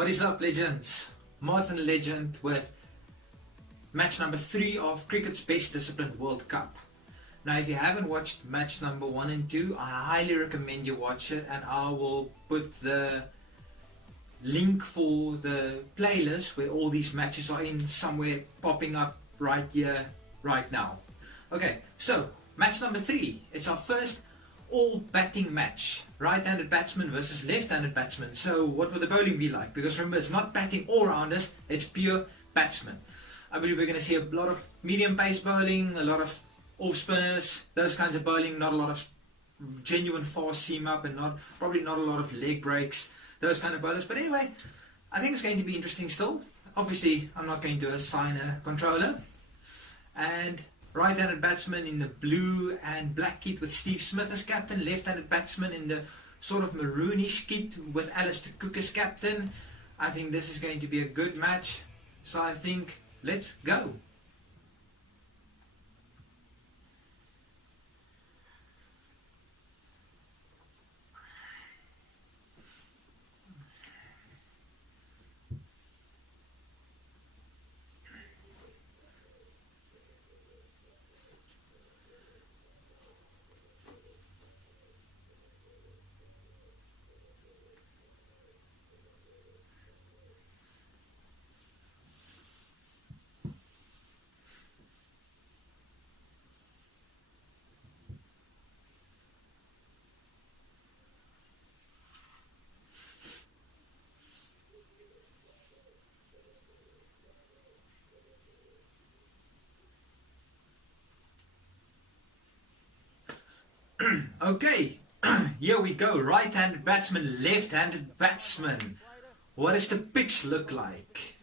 What is up, legends? Martin Legend with match number 3 of cricket's best disciplined World Cup. Now, if you haven't watched match number 1 and 2, I highly recommend you watch it, and I will put the link for the playlist where all these matches are in somewhere popping up right here, right now. Okay, so match number 3, it's our first all batting match. Right-handed batsman versus left-handed batsman. So what will the bowling be like? Because remember, it's not batting all-rounders, it's pure batsmen. I believe we're going to see a lot of medium pace bowling, a lot of off-spinners, those kinds of bowling, not a lot of genuine fast seam up, and probably not a lot of leg breaks, those kind of bowlers. But anyway, I think it's going to be interesting still. Obviously, I'm not going to assign a controller. And right-handed batsman in the blue and black kit with Steve Smith as captain. Left-handed batsman in the sort of maroonish kit with Alistair Cook as captain. I think this is going to be a good match. So I think, let's go. Okay, here we go. Right-handed batsman, left-handed batsman. What does the pitch look like?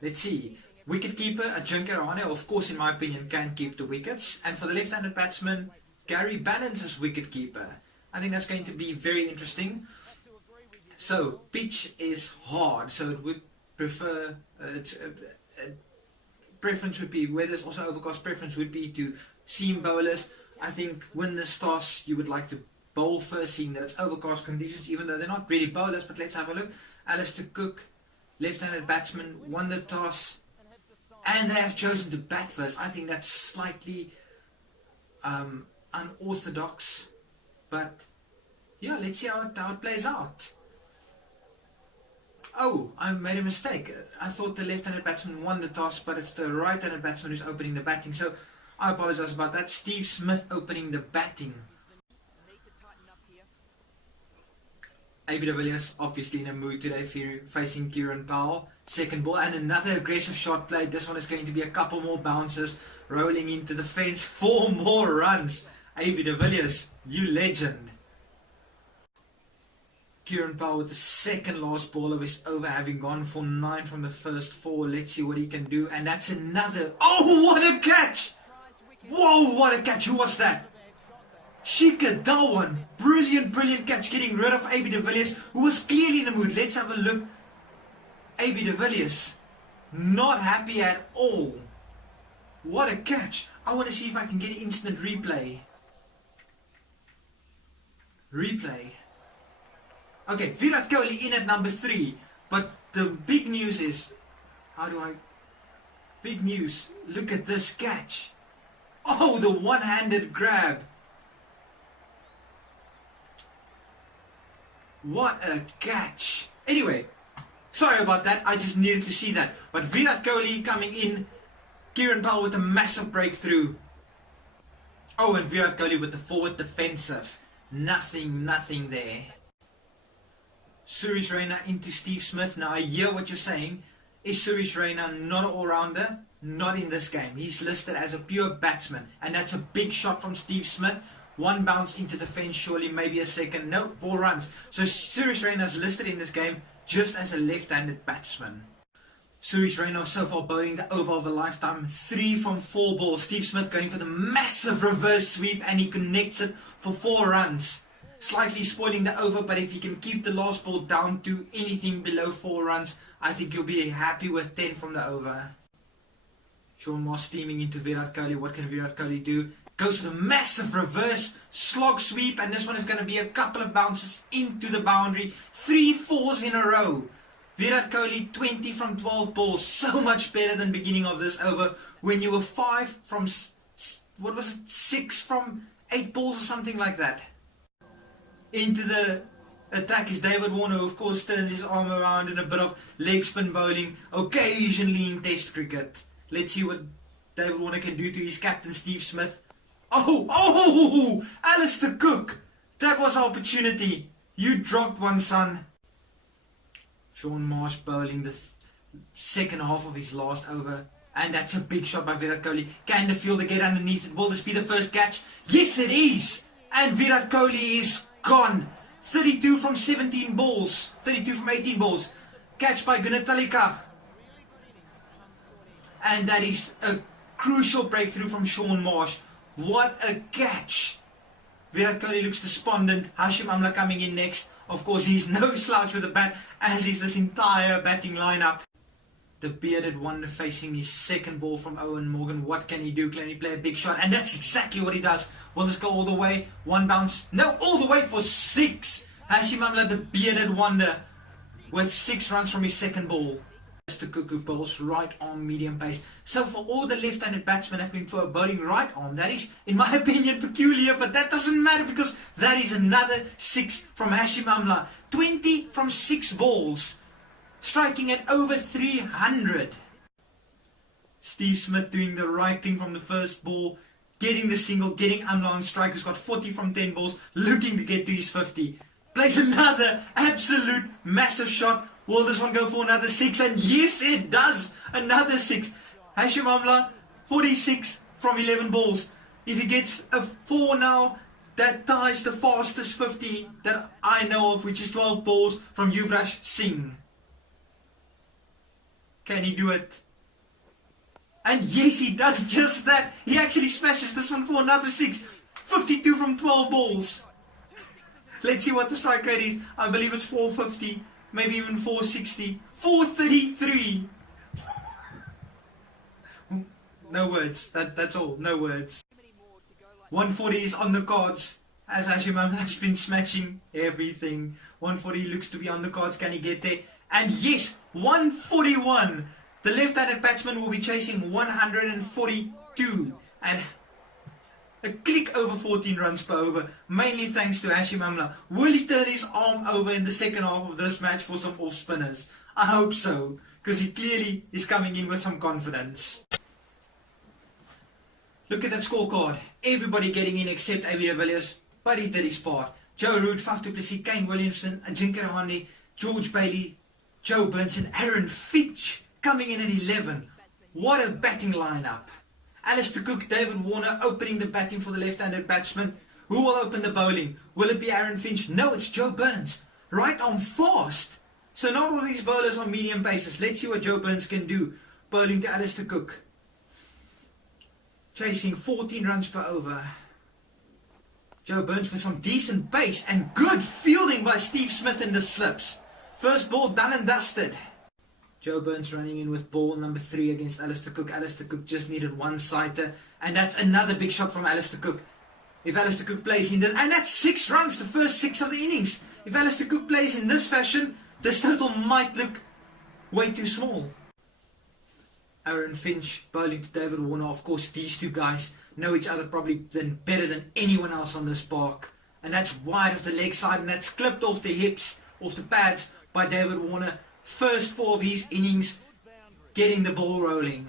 Let's see. Wicketkeeper, Ajinkya, of course, in my opinion, can keep the wickets. And for the left-handed batsman, Gary Ballance as wicketkeeper. I think that's going to be very interesting. So, pitch is hard, so it would prefer... preference would be, where there's also overcast, preference would be to seam bowlers. I think win this toss, you would like to bowl first, seeing that it's overcast conditions, even though they're not really bowlers. But let's have a look. Alistair Cook, left-handed batsman, won the toss, and they have chosen to bat first. I think that's slightly unorthodox, but yeah, let's see how it plays out. Oh, I made a mistake. I thought the left-handed batsman won the toss, but it's the right-handed batsman who's opening the batting. So I apologize about that. Steve Smith opening the batting. AB de Villiers obviously in a mood today, facing Kieran Powell. Second ball and another aggressive shot played. This one is going to be a couple more bounces, rolling into the fence. 4 more runs. AB de Villiers, you legend. Kieran Powell with the second last ball of his over, having gone for 9 from the first 4. Let's see what he can do. And that's another. Oh, what a catch! Whoa, what a catch. Who was that? Shikhar Dhawan. Brilliant, brilliant catch, getting rid of AB de Villiers, who was clearly in the mood. Let's have a look. AB de Villiers, not happy at all. What a catch. I want to see if I can get an instant replay. Okay, Virat Kohli in at number 3. But the big news is, big news, look at this catch. Oh, the one-handed grab. What a catch. Anyway, sorry about that. I just needed to see that. But Virat Kohli coming in. Kieran Powell with a massive breakthrough. Oh, and Virat Kohli with the forward defensive. Nothing there. Suresh Raina into Steve Smith. Now I hear what you're saying. Is Suresh Raina not an all-rounder? Not in this game. He's listed as a pure batsman. And that's a big shot from Steve Smith. 1 bounce into the fence, surely, maybe a second. No, 4 runs. So Suresh Raina is listed in this game just as a left-handed batsman. Suresh Raina so far bowling the over of a lifetime. 3 from 4 balls. Steve Smith going for the massive reverse sweep, and he connects it for 4 runs. Slightly spoiling the over, but if he can keep the last ball down to anything below 4 runs, I think he'll be happy with 10 from the over. Shaun Moss steaming into Virat Kohli. What can Virat Kohli do? Goes for the massive reverse slog sweep, and this one is going to be a couple of bounces into the boundary. 3 fours in a row. Virat Kohli 20 from 12 balls, so much better than beginning of this over when you were 5 from, what was it, 6 from 8 balls or something like that. Into the attack is David Warner, who of course turns his arm around in a bit of leg spin bowling, occasionally in test cricket. Let's see what David Warner can do to his captain Steve Smith. Oh, Alistair Cook, that was our opportunity. You dropped one, son. Shaun Marsh bowling the second half of his last over. And that's a big shot by Virat Kohli. Can the fielder get underneath it? Will this be the first catch? Yes, it is. And Virat Kohli is gone. 32 from 17 balls. 32 from 18 balls. Catch by Gunatalika. And that is a crucial breakthrough from Shaun Marsh. What a catch. Virat Kohli looks despondent. Hashim Amla coming in next. Of course, he's no slouch with the bat, as is this entire batting lineup. The bearded wonder facing his second ball from Owen Morgan. What can he do? Can he play a big shot? And that's exactly what he does. Will this go all the way? One bounce. No, all the way for 6. Hashim Amla, the bearded wonder, with 6 runs from his second ball. Mr. Cuckoo bowls right arm medium pace. So for all the left-handed batsmen have been for bowling right arm, that is, in my opinion, peculiar, but that doesn't matter because that is another 6 from Hashim Amla. 20 from 6 balls, striking at over 300. Steve Smith doing the right thing from the first ball, getting the single, getting Amla on strike, who's got 40 from 10 balls, looking to get to his 50. Plays another absolute massive shot. Will this one go for another 6? And yes, it does. Another 6. Hashim Amla, 46 from 11 balls. If he gets a 4 now, that ties the fastest 50 that I know of, which is 12 balls from Yuvraj Singh. Can he do it? And yes, he does just that. He actually smashes this one for another 6. 52 from 12 balls. Let's see what the strike rate is. I believe it's 450. Maybe even 460. 433. No words. That's all. No words. 140 is on the cards. As Hashim Amla has been smashing everything. 140 looks to be on the cards. Can he get there? And yes, 141. The left-handed batsman will be chasing 142. And a click over 14 runs per over, mainly thanks to Hashim Amla. Will he turn his arm over in the second half of this match for some off-spinners? I hope so, because he clearly is coming in with some confidence. Look at that scorecard. Everybody getting in except AB de Villiers, but he did his part. Joe Root, Faf du Plessis, Kane Williamson, Ajinkya Rahane, George Bailey, Joe Burns and Aaron Finch coming in at 11. What a batting lineup. Alistair Cook, David Warner opening the batting for the left-handed batsman. Who will open the bowling? Will it be Aaron Finch? No, it's Joe Burns. Right on fast. So not all these bowlers on medium paces. Let's see what Joe Burns can do. Bowling to Alistair Cook. Chasing 14 runs per over. Joe Burns with some decent pace and good fielding by Steve Smith in the slips. First ball done and dusted. Joe Burns running in with ball number 3 against Alistair Cook. Alistair Cook just needed one sighter. And that's another big shot from Alistair Cook. If Alistair Cook plays in this... And that's 6 runs, the first 6 of the innings. If Alistair Cook plays in this fashion, this total might look way too small. Aaron Finch bowling to David Warner. Of course, these two guys know each other probably better than anyone else on this park. And that's wide of the leg side. And that's clipped off the hips, off the pads by David Warner. First 4 of his innings, getting the ball rolling.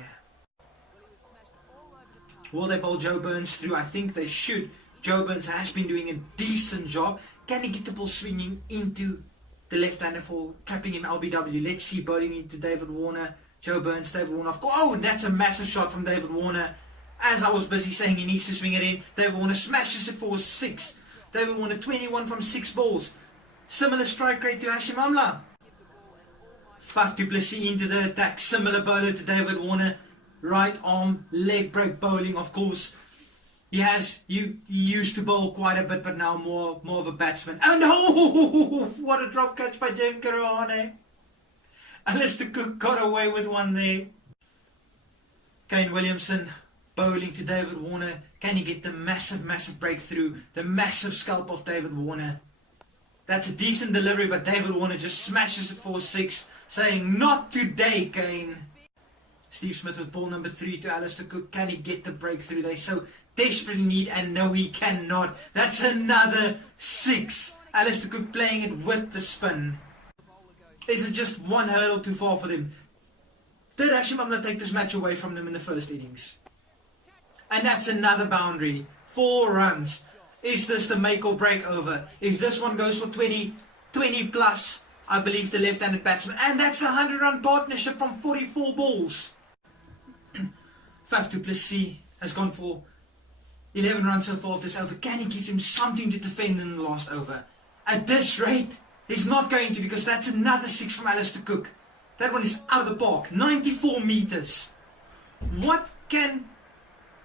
Will they bowl Joe Burns through? I think they should. Joe Burns has been doing a decent job. Can he get the ball swinging into the left-hander for trapping him LBW? Let's see, bowling into David Warner. Joe Burns, David Warner. Oh, and that's a massive shot from David Warner. As I was busy saying, he needs to swing it in. David Warner smashes it for 6. David Warner 21 from 6 balls. Similar strike rate to Hashim Amla. Faf du Plessis into the attack. Similar bowler to David Warner. Right arm leg break bowling, of course. He used to bowl quite a bit, but now more of a batsman. And oh, what a drop catch by Ajinkya Rahane. Alistair Cook got away with one there. Kane Williamson bowling to David Warner. Can he get the massive breakthrough? The massive scalp of David Warner. That's a decent delivery, but David Warner just smashes it for 6. saying, "Not today, Kane." Steve Smith with ball number 3 to Alistair Cook. Can he get the breakthrough they so desperately need? And no, he cannot. That's another 6. Alistair Cook playing it with the spin. Is it just one hurdle too far for them? Did Hashim Amla take this match away from them in the first innings? And that's another boundary. 4 runs. Is this the make or break over? If this one goes for 20 plus, I believe the left-handed batsman. And that's a 100-run partnership from 44 balls. Faf du Plessis has gone for 11 runs so far this over. Can he give him something to defend in the last over? At this rate, he's not going to, because that's another 6 from Alistair Cook. That one is out of the park. 94 meters. What can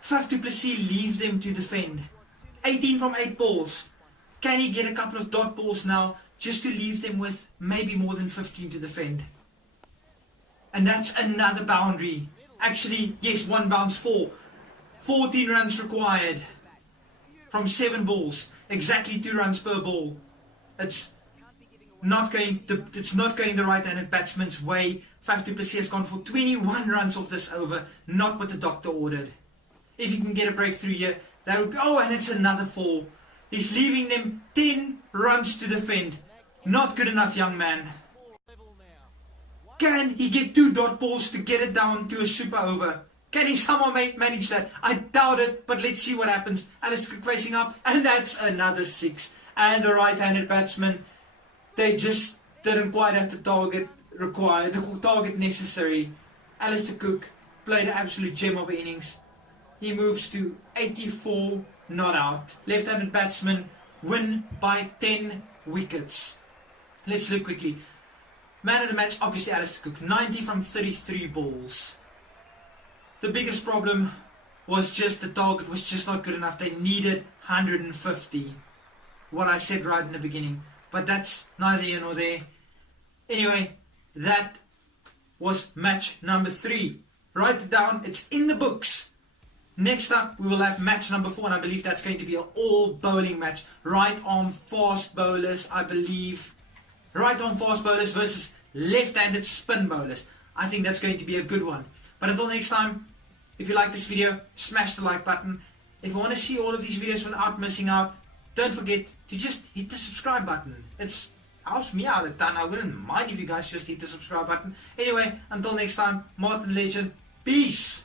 Faf du Plessis leave them to defend? 18 from 8 balls. Can he get a couple of dot balls now just to leave them with maybe more than 15 to defend? And that's another boundary. Actually, yes, 1 bounce, 4. 14 runs required from 7 balls. Exactly 2 runs per ball. It's not going the right-handed batsman's way. Faf du Plessis has gone for 21 runs off this over, not what the doctor ordered. If he can get a breakthrough here, that would be... Oh, and it's another 4. He's leaving them 10 runs to defend. Not good enough, young man. Can he get 2 dot balls to get it down to a super over? Can he somehow manage that? I doubt it, but let's see what happens. Alistair Cook facing up, and that's another 6. And the right-handed batsman, they just didn't quite have the target required, the target necessary. Alistair Cook played an absolute gem of innings. He moves to 84 not out. Left-handed batsman win by 10 wickets. Let's look quickly. Man of the match, obviously Alistair Cook, 90 from 33 balls. The biggest problem was just the target was just not good enough. They needed 150. What I said right in the beginning. But that's neither here nor there. Anyway, that was match number 3. Write it down. It's in the books. Next up, we will have match number 4, and I believe that's going to be an all-bowling match. Right-arm fast bowlers, I believe. Right-arm fast bowlers versus left-handed spin bowlers. I think that's going to be a good one. But until next time, if you like this video, smash the like button. If you want to see all of these videos without missing out, don't forget to just hit the subscribe button. It helps me out a ton. I wouldn't mind if you guys just hit the subscribe button. Anyway, until next time, Martin Legend, peace!